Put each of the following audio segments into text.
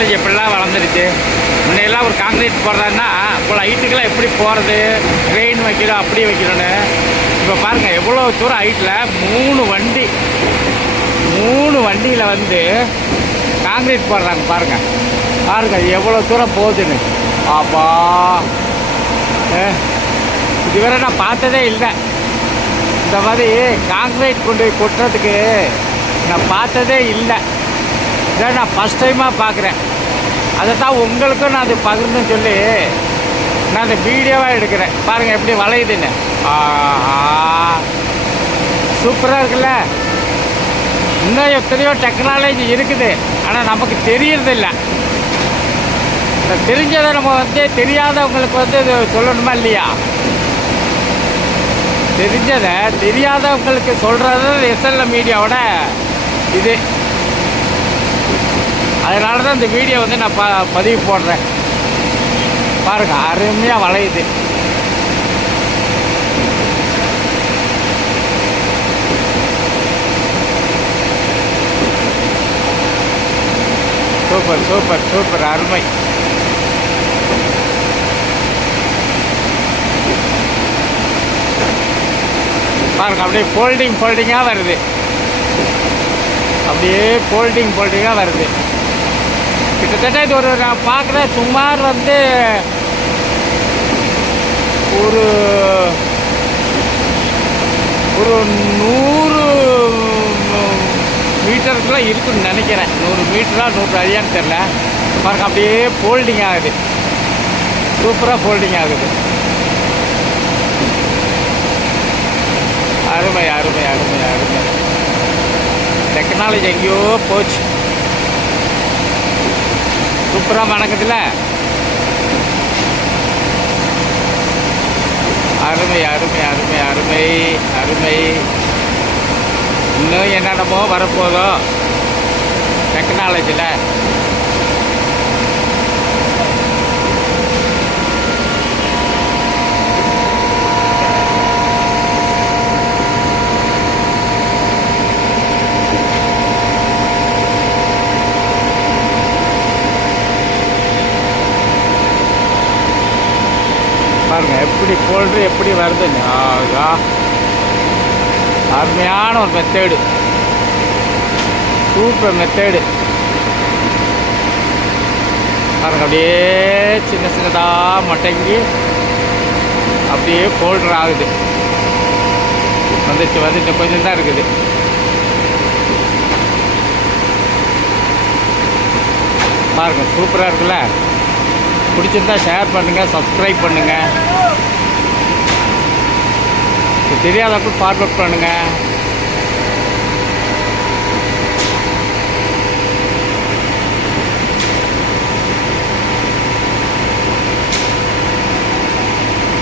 Technology எப்படிலாம் வளர்ந்துருச்சு. முன்னையெல்லாம் ஒரு காங்கிரீட் போடுறாருன்னா இப்போ ஹைட்டுக்கெல்லாம் எப்படி போகிறது, ட்ரெயின் வைக்கிறோம் அப்படி வைக்கிறோன்னு. இப்போ பாருங்கள் எவ்வளோ தூரம் ஹைட்டில் 3 வண்டியில் வந்து காங்கிரீட் போடுறாங்க. பாருங்கள் எவ்வளோ தூரம் போகுதுன்னு. ஆப்பா, இதுவரை நான் பார்த்ததே இல்லை. இந்த மாதிரி காங்கிரீட் கொண்டு போய் கொட்டுறதுக்கு நான் பார்த்ததே இல்லை. இதை நான் ஃபஸ்ட் டைமாக பார்க்குறேன். அதை தான் உங்களுக்கும் நான் அது பகிர்ந்துன்னு சொல்லி நான் அந்த வீடியோவாக எடுக்கிறேன். பாருங்கள் எப்படி வளையுதுன்னு. சூப்பராக இருக்குல்ல. இன்னும் எத்தனையோ டெக்னாலஜி இருக்குது, ஆனால் நமக்கு தெரியறதில்ல. தெரிஞ்சதை நம்ம வந்து தெரியாதவங்களுக்கு வந்து இது சொல்லணுமா இல்லையா? தெரிஞ்சதை தெரியாதவங்களுக்கு சொல்கிறது எஸ்எல்எம் மீடியாவோட இது. அதனால தான் இந்த வீடியோ வந்து நான் பதிவு போடுறேன். பாருங்கள் அருமையாக வளையுது. சூப்பர் சூப்பர் சூப்பர், அருமை. பாருங்கள் அப்படியே ஃபோல்டிங்காக வருது. அப்படியே ஃபோல்டிங்காக வருது. கிட்டத்தட்ட இது ஒரு நான் பார்க்குற சுமார் வந்து ஒரு 100 மீட்டருக்குலாம் இருக்குன்னு நினைக்கிறேன். 100 மீட்டரா 100 அடியான்னு தெரில. பாருங்கள் அப்படியே ஃபோல்டிங் ஆகுது. சூப்பராக ஃபோல்டிங் ஆகுது. அருமை அருமை அருமை அருமை. டெக்னாலஜி எங்கேயோ போச்சு. சூப்பராக மணக்குதுல்ல. அருமை அருமை அருமை அருமை அருமை. இன்னும் என்னென்னமோ வரப்போதோ டெக்னாலஜியில். பாருங்க எப்படி போல்ட்ரு எப்படி வருதுன்னு. ஆகா, அருமையான ஒரு மெத்தேடு. Super method. பாருங்க அப்படியே சின்னதாக மொட்டைங்கி அப்படியே போல்ட்ரு ஆகுது. வந்துட்டு கொஞ்சம் தான் இருக்குது. பாருங்க சூப்பராக இருக்குல்ல. பிடிச்சிருந்தா ஷேர் பண்ணுங்கள், சப்ஸ்கிரைப் பண்ணுங்கள். தெரியாதப்போ ஃபார்வர்ட் பண்ணுங்கள்.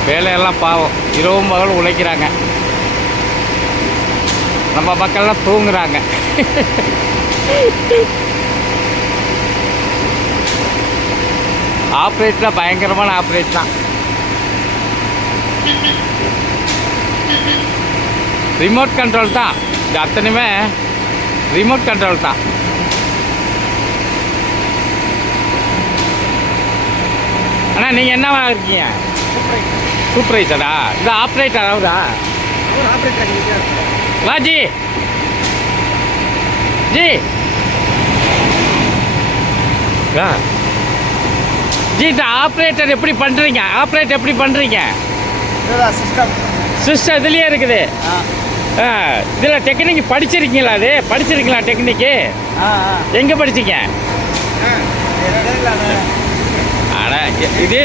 வேலையெல்லாம் பாவம் இரவும் பகலும் உழைக்கிறாங்க. நம்ம மக்கள்லாம் தூங்குறாங்க. ஆப்ரேட்டராக பயங்கரமான ஆப்ரேட் தான். ரிமோட் கண்ட்ரோல் தான். இது அத்தனையுமே ரிமோட் கண்ட்ரோல் தான். அண்ணா நீங்கள் என்னவா இருக்கீங்க? சூப்பர்வைசரா? இது ஆப்ரேட்டர் அவரா? வா ஜி வா ஜி. இந்த ஆப்ரேட்டர் எப்படி பண்ணுறீங்க? சிஸ்டம் இதுலேயே இருக்குது. இதில் டெக்னிக் படிச்சிருக்கீங்களா? படிச்சிருக்கீங்களா டெக்னிக்கு? எங்கே படிச்சிங்க? ஆனால் இது